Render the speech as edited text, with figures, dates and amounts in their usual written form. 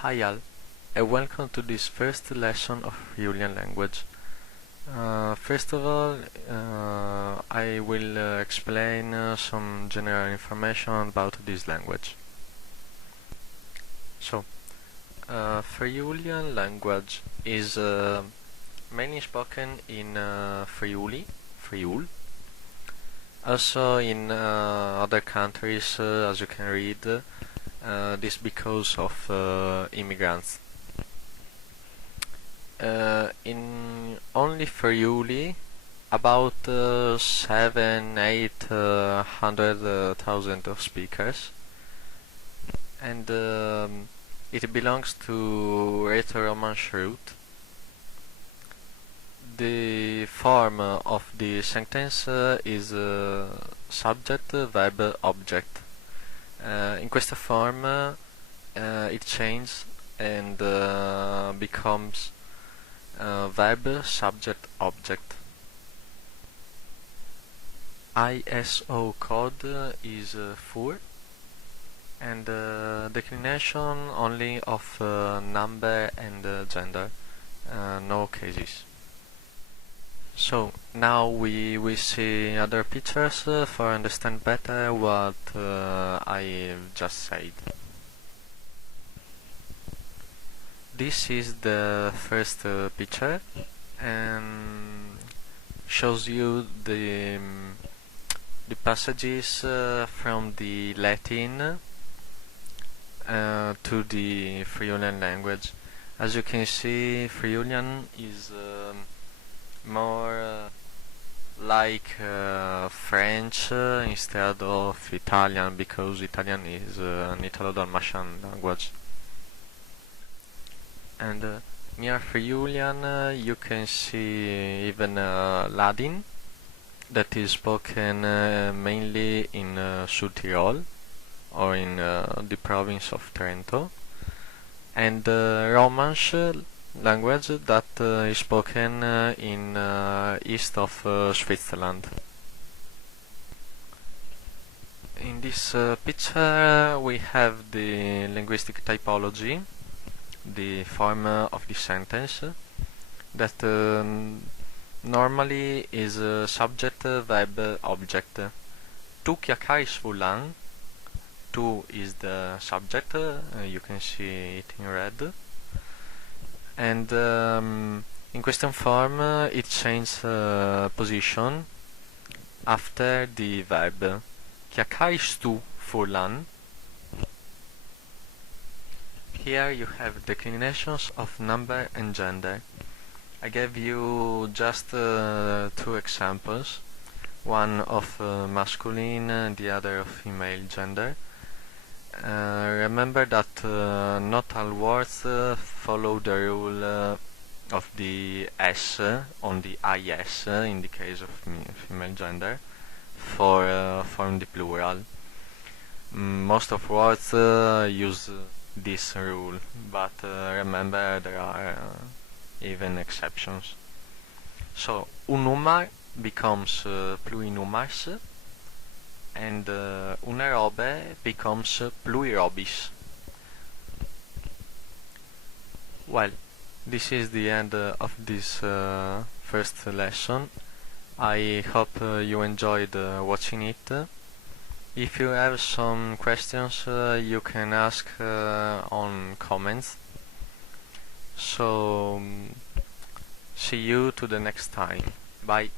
Hi all, and welcome to this first lesson of Friulian language. First of all, I will explain some general information about this language. So, Friulian language is mainly spoken in Friul. Also in other countries, as you can read, this because of immigrants. In only Friuli, about 700,000 of speakers, and it belongs to Rheto-Romansh root. The form of the sentence is subject, verb, object. In questa form it changes and becomes verb, subject, object. ISO code is 4 and declination only of number and gender, no cases. So now we will see other pictures for understand better what I just said. This is the first picture and shows you the passages from the Latin to the Friulian language. As you can see, Friulian is more like French instead of Italian, because Italian is an Italo-Dalmatian language. And near Friulian you can see even Ladin, that is spoken mainly in Sud Tirol or in the province of Trento, and Romansh language that is spoken in east of Switzerland. In this picture we have the linguistic typology, the form of the sentence, that normally is subject, verb, object. Tu chiacchieris fulan, tu is the subject, you can see it in red, and in question form it changes position after the verb. Chiacchieris tu fulan. Here you have declinations of number and gender. I gave you just 2 examples, one of masculine and the other of female gender. Remember that not all words follow the rule of the S on the IS in the case of female gender for form the plural. Most of words use this rule, but remember there are even exceptions. So unumar becomes pluinumars, and una robe becomes pluirobis. Well, this is the end of this first lesson. I hope you enjoyed watching it. If you have some questions you can ask on comments. So see you to the next time. Bye.